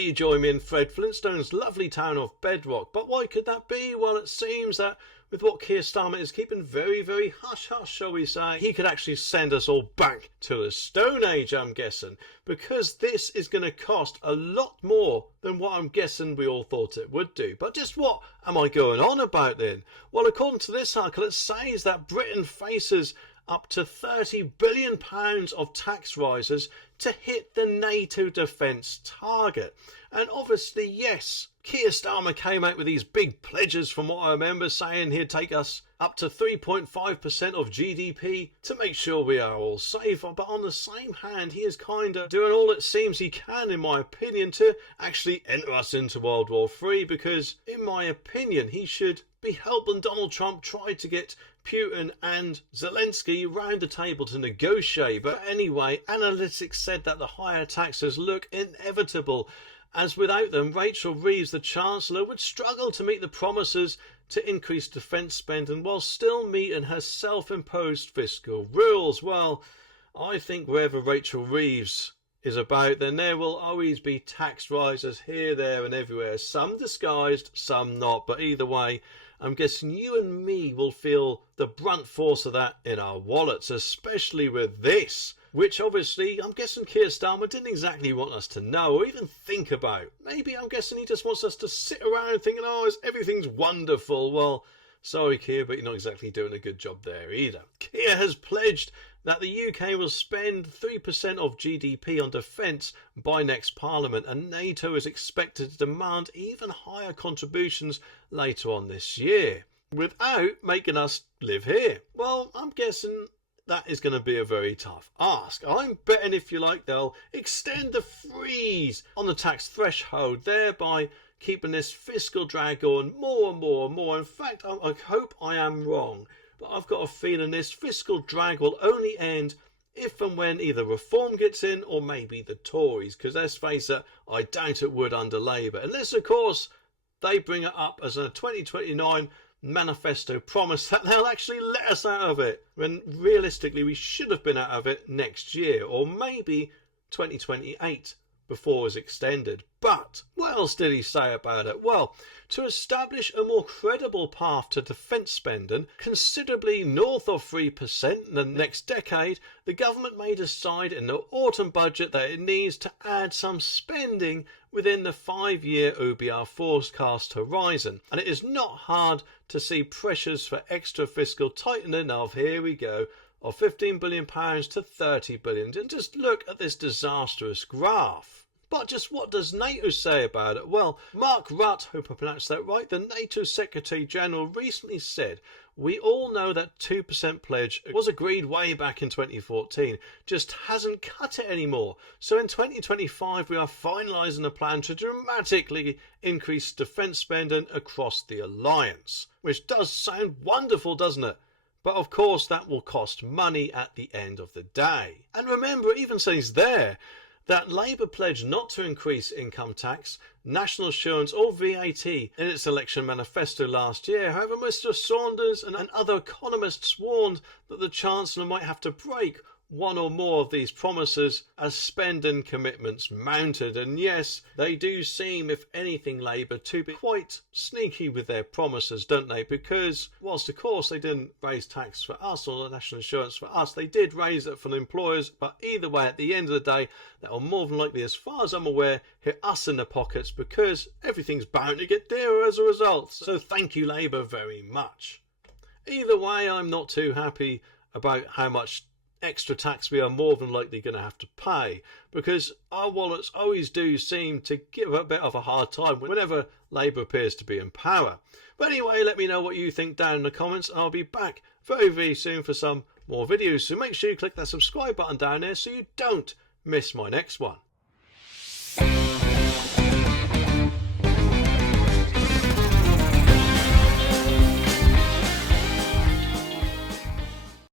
bet you join me in Fred Flintstone's lovely town of Bedrock. But why could that be? Well, it seems that with what Keir Starmer is keeping very, very hush-hush, shall we say, he could actually send us all back to the Stone Age, I'm guessing, because this is going to cost a lot more than what I'm guessing we all thought it would do. But just what am I going on about then? Well, according to this article, it says that Britain faces up to £30 billion of tax rises to hit the NATO defence target. And obviously, yes, Keir Starmer came out with these big pledges from what I remember, saying he'd take us up to 3.5% of GDP to make sure we are all safe. But on the same hand, he is kind of doing all it seems he can, in my opinion, to actually enter us into World War III, because, in my opinion, he should be helping Donald Trump try to get Putin and Zelensky round the table to negotiate. But anyway, analytics said that the higher taxes look inevitable, as without them, Rachel Reeves, the Chancellor, would struggle to meet the promises to increase defence spending while still meeting her self-imposed fiscal rules. Well, I think wherever Rachel Reeves is about, then there will always be tax rises here, there and everywhere, some disguised, some not. But either way, I'm guessing you and me will feel the brunt force of that in our wallets, especially with this, which obviously I'm guessing Keir Starmer didn't exactly want us to know or even think about. Maybe I'm guessing he just wants us to sit around thinking, oh, everything's wonderful. Well, sorry Keir, but you're not exactly doing a good job there either. Keir has pledged that the UK will spend 3% of GDP on defence by next Parliament, and NATO is expected to demand even higher contributions later on this year, without making us live here. Well, I'm guessing that is going to be a very tough ask. I'm betting, if you like, they'll extend the freeze on the tax threshold, thereby keeping this fiscal drag going more and more and more. In fact, I hope I am wrong, but I've got a feeling this fiscal drag will only end if and when either Reform gets in or maybe the Tories, because let's face it, I doubt it would under Labour, unless of course they bring it up as a 2029 manifesto promise that they'll actually let us out of it, when realistically we should have been out of it next year, or maybe 2028 before it was extended. But what else did he say about it? Well, to establish a more credible path to defence spending considerably north of 3% in the next decade, the government may decide in the autumn budget that it needs to add some spending within the 5-year OBR forecast horizon. And it is not hard to see pressures for extra fiscal tightening of, here we go, of £15 billion to £30 billion. And just look at this disastrous graph. But just what does NATO say about it? Well, Mark Rutte, hope I pronounced that right, the NATO Secretary General, recently said, we all know that 2% pledge was agreed way back in 2014, just hasn't cut it anymore. So in 2025 we are finalising a plan to dramatically increase defence spending across the alliance. Which does sound wonderful, doesn't it? But of course that will cost money at the end of the day. And remember, it even says there that Labour pledged not to increase income tax, national insurance or VAT in its election manifesto last year. However, Mr Saunders and other economists warned that the Chancellor might have to break one or more of these promises as spending commitments mounted. And yes, they do seem, if anything, Labour to be quite sneaky with their promises, don't they? Because whilst of course they didn't raise tax for us or the national insurance for us, they did raise it for the employers. But either way, at the end of the day, that will more than likely, as far as I'm aware, hit us in the pockets, because everything's bound to get dearer as a result. So thank you, Labour, very much. Either way, I'm not too happy about how much extra tax we are more than likely going to have to pay, because our wallets always do seem to give a bit of a hard time whenever Labour appears to be in power. But anyway, let me know what you think down in the comments. I'll be back very, very soon for some more videos, so make sure you click that subscribe button down there so you don't miss my next one.